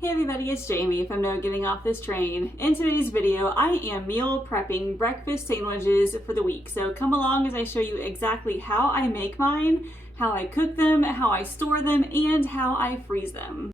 Hey everybody, it's Jamie from No Getting Off This Train. In today's video, I am meal prepping breakfast sandwiches for the week. So come along as I show you exactly how I make mine, how I cook them, how I store them, and how I freeze them.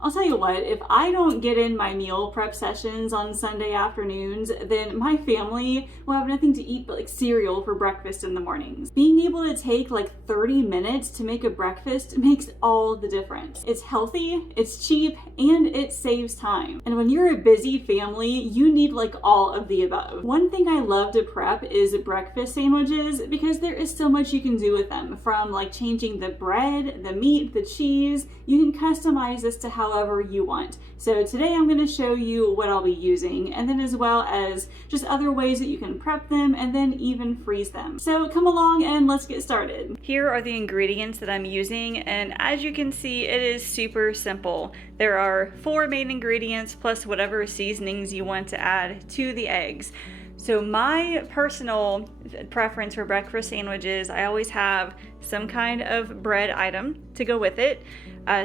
I'll tell you what, if I don't get in my meal prep sessions on Sunday afternoons, then my family will have nothing to eat but like cereal for breakfast in the mornings. Being able to take like 30 minutes to make a breakfast makes all the difference. It's healthy, it's cheap, and it saves time. And when you're a busy family, you need like all of the above. One thing I love to prep is breakfast sandwiches because there is so much you can do with them. From like changing the bread, the meat, the cheese, you can customize this to however you want. So today I'm going to show you what I'll be using, and then as well as just other ways that you can prep them and then even freeze them. So come along and let's get started. Here are the ingredients that I'm using, and as you can see, it is super simple. There are 4 main ingredients plus whatever seasonings you want to add to the eggs. So my personal preference for breakfast sandwiches, I always have some kind of bread item to go with it,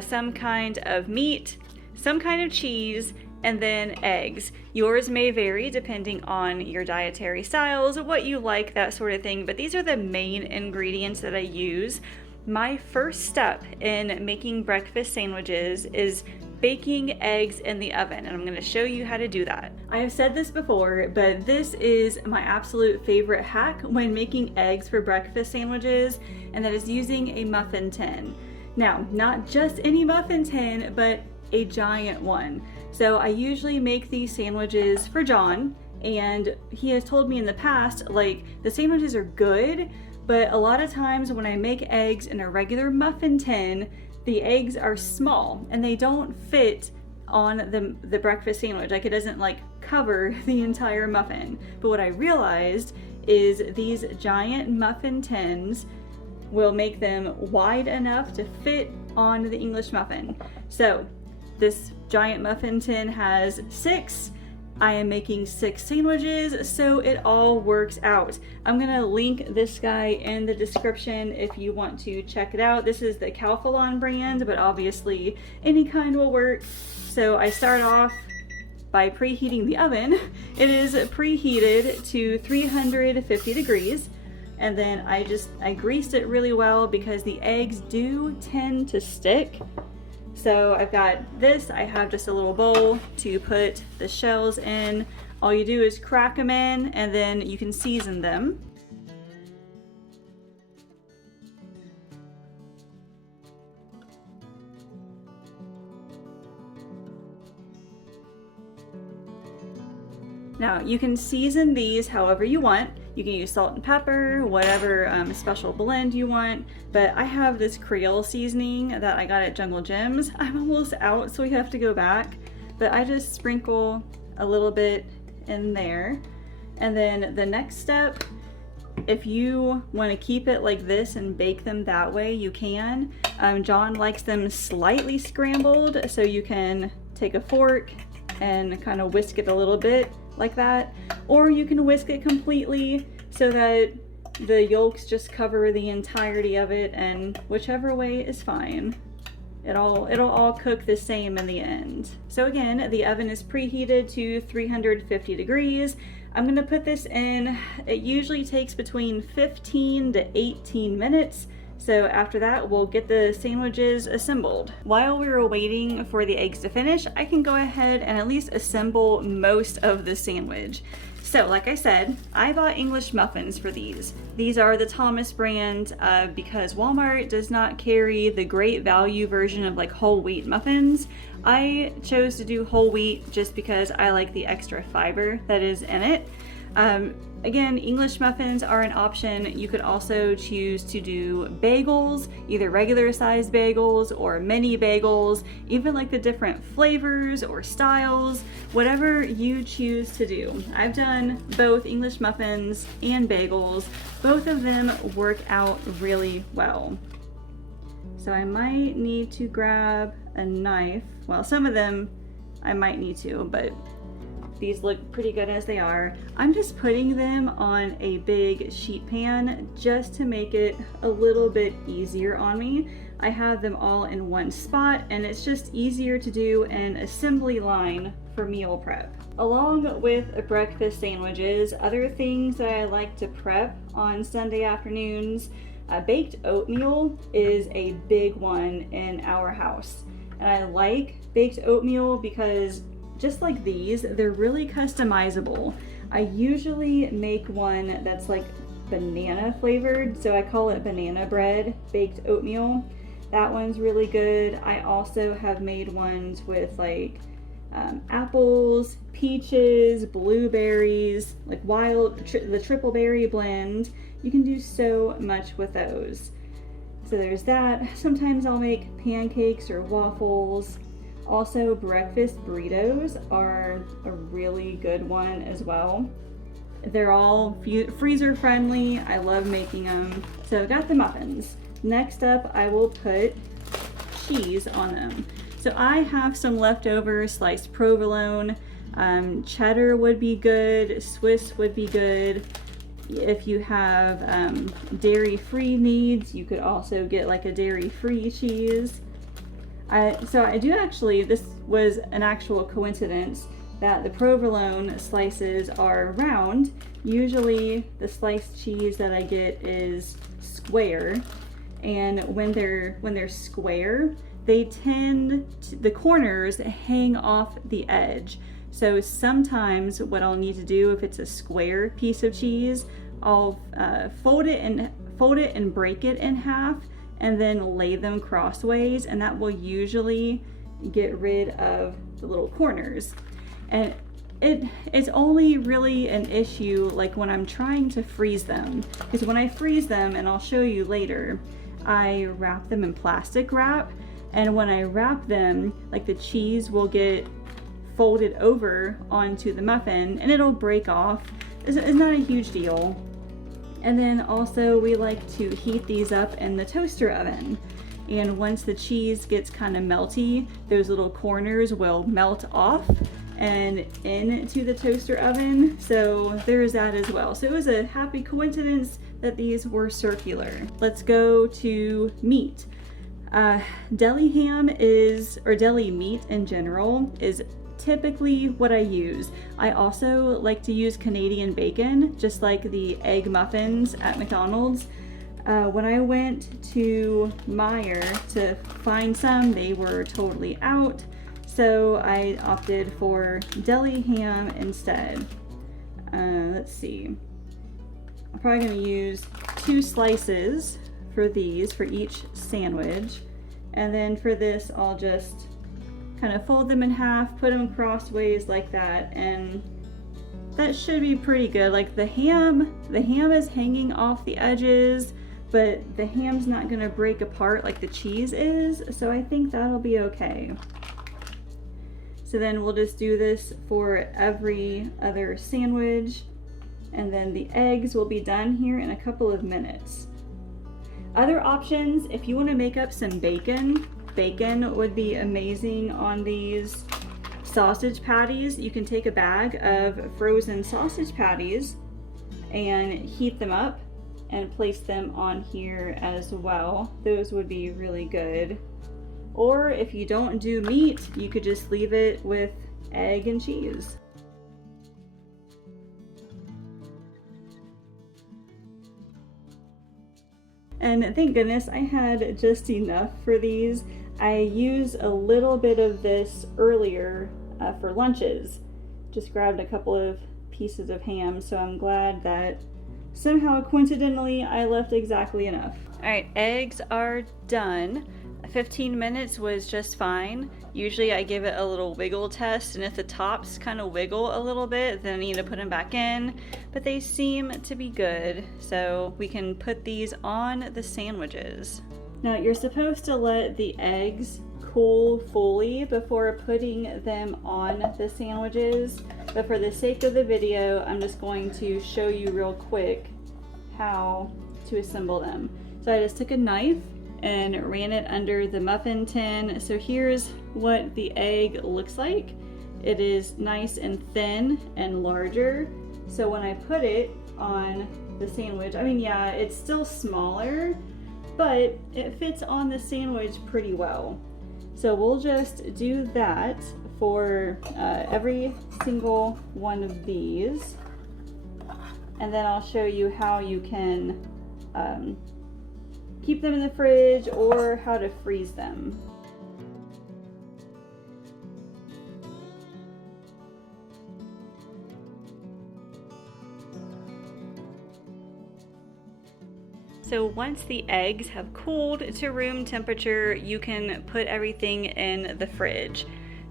some kind of meat, some kind of cheese, and then eggs. Yours may vary depending on your dietary styles, what you like, that sort of thing, but these are the main ingredients that I use. My first step in making breakfast sandwiches is baking eggs in the oven, and I'm going to show you how to do that. I have said this before, but this is my absolute favorite hack when making eggs for breakfast sandwiches, and that is using a muffin tin. Now, not just any muffin tin, but a giant one. So I usually make these sandwiches for John, and he has told me in the past, like, the sandwiches are good, but a lot of times when I make eggs in a regular muffin tin, the eggs are small and they don't fit on the breakfast sandwich. Like, it doesn't like cover the entire muffin. But what I realized is these giant muffin tins will make them wide enough to fit on the English muffin. So this giant muffin tin has 6. I am making 6 sandwiches, so it all works out. I'm gonna link this guy in the description if you want to check it out. This is the Calphalon brand, but obviously any kind will work. So I start off by preheating the oven. It is preheated to 350 degrees. And then I greased it really well because the eggs do tend to stick. So I've got this, I have just a little bowl to put the shells in. All you do is crack them in and then you can season them. Now you can season these however you want. You can use salt and pepper, whatever special blend you want, but I have this Creole seasoning that I got at Jungle Gyms. I'm almost out, so we have to go back, but I just sprinkle a little bit in there. And then the next step, if you want to keep it like this and bake them that way, you can. John likes them slightly scrambled, so you can take a fork and kind of whisk it a little bit like that, or you can whisk it completely so that the yolks just cover the entirety of it, and whichever way is fine. It'll all cook the same in the end. So again, the oven is preheated to 350 degrees. I'm gonna put this in. It usually takes between 15 to 18 minutes. So after that, we'll get the sandwiches assembled. While we were waiting for the eggs to finish, I can go ahead and at least assemble most of the sandwich. So like I said, I bought English muffins for these. These are the Thomas brand because Walmart does not carry the great value version of like whole wheat muffins. I chose to do whole wheat just because I like the extra fiber that is in it. Again, English muffins are an option. You could also choose to do bagels, either regular sized bagels or mini bagels, even like the different flavors or styles, whatever you choose to do. I've done both English muffins and bagels. Both of them work out really well. So I might need to grab a knife. Well, some of them I might need to, but these look pretty good as they are. I'm just putting them on a big sheet pan just to make it a little bit easier on me. I have them all in one spot, and it's just easier to do an assembly line for meal prep. Along with breakfast sandwiches, other things that I like to prep on Sunday afternoons, baked oatmeal is a big one in our house. And I like baked oatmeal because just like these, they're really customizable. I usually make one that's like banana flavored, so I call it banana bread baked oatmeal. That one's really good. I also have made ones with like apples, peaches, blueberries, like the triple berry blend. You can do so much with those. So there's that. Sometimes I'll make pancakes or waffles. Also, breakfast burritos are a really good one as well. They're all freezer friendly. I love making them. So I've got the muffins. Next up, I will put cheese on them. So I have some leftover sliced provolone. Cheddar would be good. Swiss would be good. If you have dairy-free needs, you could also get like a dairy-free cheese. So I do actually, this was an actual coincidence that the provolone slices are round. Usually the sliced cheese that I get is square, and when they're square, the corners hang off the edge. So sometimes what I'll need to do, if it's a square piece of cheese, I'll fold it and break it in half and then lay them crossways, and that will usually get rid of the little corners. And it's only really an issue like when I'm trying to freeze them, because when I freeze them, and I'll show you later, I wrap them in plastic wrap, and when I wrap them, like the cheese will get folded over onto the muffin and it'll break off. It's not a huge deal. And then also we like to heat these up in the toaster oven. And once the cheese gets kind of melty, those little corners will melt off and into the toaster oven. So there's that as well. So it was a happy coincidence that these were circular. Let's go to meat. Deli ham or deli meat in general is typically what I use. I also like to use Canadian bacon, just like the egg muffins at McDonald's. When I went to Meijer to find some, they were totally out, so I opted for deli ham instead. Let's see. I'm probably going to use 2 slices for these, for each sandwich. And then for this, I'll just kind of fold them in half, put them crossways like that, and that should be pretty good. Like the ham is hanging off the edges, but the ham's not going to break apart like the cheese is, so I think that'll be okay. So then we'll just do this for every other sandwich, and then the eggs will be done here in a couple of minutes. Other options, if you want to make up some bacon would be amazing on these sausage patties. You can take a bag of frozen sausage patties and heat them up and place them on here as well. Those would be really good. Or if you don't do meat, you could just leave it with egg and cheese. And thank goodness I had just enough for these. I used a little bit of this earlier for lunches. Just grabbed a couple of pieces of ham, so I'm glad that somehow coincidentally I left exactly enough. All right, eggs are done. 15 minutes was just fine. Usually I give it a little wiggle test, and if the tops kind of wiggle a little bit, then I need to put them back in, but they seem to be good, so we can put these on the sandwiches. Now you're supposed to let the eggs cool fully before putting them on the sandwiches, but for the sake of the video, I'm just going to show you real quick how to assemble them. So I just took a knife and ran it under the muffin tin. So here's what the egg looks like. It is nice and thin and larger. So when I put it on the sandwich, I mean, yeah, it's still smaller, but it fits on the sandwich pretty well. So we'll just do that for every single one of these, and then I'll show you how you can keep them in the fridge or how to freeze them. So once the eggs have cooled to room temperature, you can put everything in the fridge.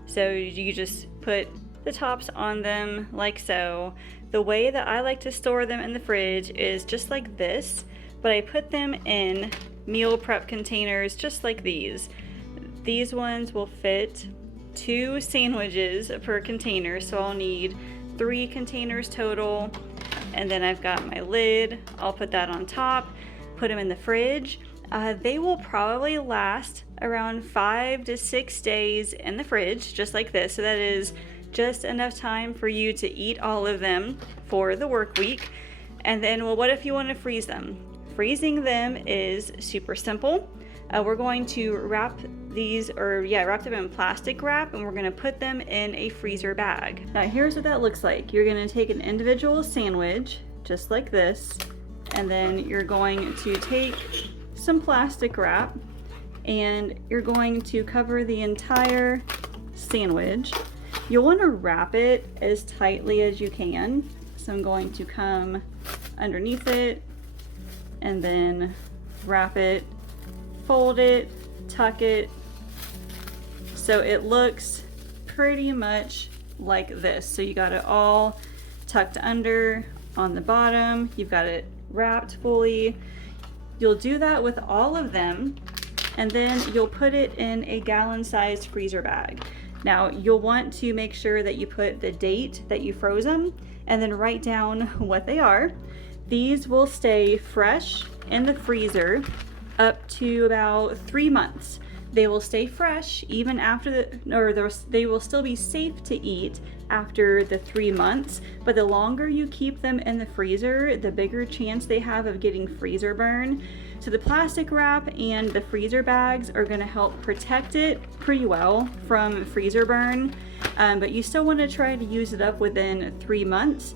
So you just put the tops on them like so. The way that I like to store them in the fridge is just like this, but I put them in meal prep containers just like these. These ones will fit 2 sandwiches per container, so I'll need 3 containers total. And then I've got my lid. I'll put that on top, put them in the fridge. They will probably last around 5 to 6 days in the fridge, just like this. So that is just enough time for you to eat all of them for the work week. And then, well, what if you want to freeze them? Freezing them is super simple. We're going to wrap them in plastic wrap, and we're going to put them in a freezer bag. Now here's what that looks like. You're going to take an individual sandwich, just like this, and then you're going to take some plastic wrap and you're going to cover the entire sandwich. You'll want to wrap it as tightly as you can. So I'm going to come underneath it and then wrap it, fold it, tuck it, so it looks pretty much like this. So you got it all tucked under on the bottom, you've got it wrapped fully. You'll do that with all of them, and then you'll put it in a gallon-sized freezer bag. Now you'll want to make sure that you put the date that you froze them and then write down what they are. These will stay fresh in the freezer up to about 3 months. They will stay fresh even after they will still be safe to eat after the 3 months, but the longer you keep them in the freezer, the bigger chance they have of getting freezer burn. So the plastic wrap and the freezer bags are going to help protect it pretty well from freezer burn, but you still want to try to use it up within 3 months.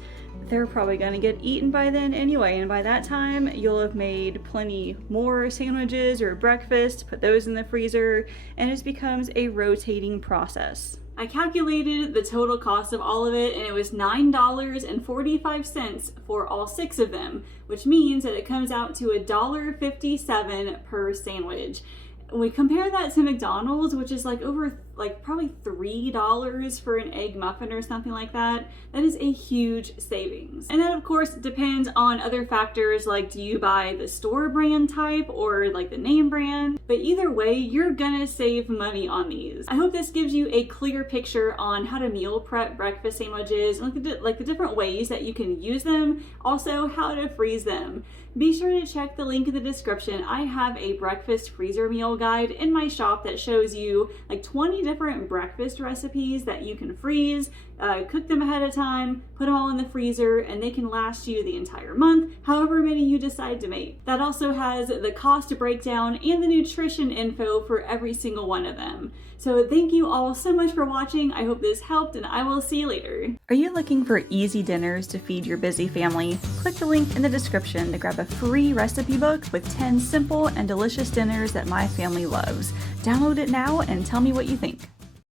They're probably going to get eaten by then anyway, and by that time you'll have made plenty more sandwiches or breakfast, put those in the freezer, and it just becomes a rotating process. I calculated the total cost of all of it, and it was $9.45 for all 6 of them, which means that it comes out to $1.57 per sandwich. We compare that to McDonald's, which is probably $3 for an egg muffin or something like that. That is a huge savings. And that of course depends on other factors, like do you buy the store brand type or like the name brand? But either way, you're gonna save money on these. I hope this gives you a clear picture on how to meal prep breakfast sandwiches, and the different ways that you can use them, also how to freeze them. Be sure to check the link in the description. I have a breakfast freezer meal guide in my shop that shows you like 20 different breakfast recipes that you can freeze, cook them ahead of time, put them all in the freezer, and they can last you the entire month, however many you decide to make. That also has the cost breakdown and the nutrition info for every single one of them. So thank you all so much for watching. I hope this helped, and I will see you later. Are you looking for easy dinners to feed your busy family? Click the link in the description to grab a free recipe book with 10 simple and delicious dinners that my family loves. Download it now and tell me what you think.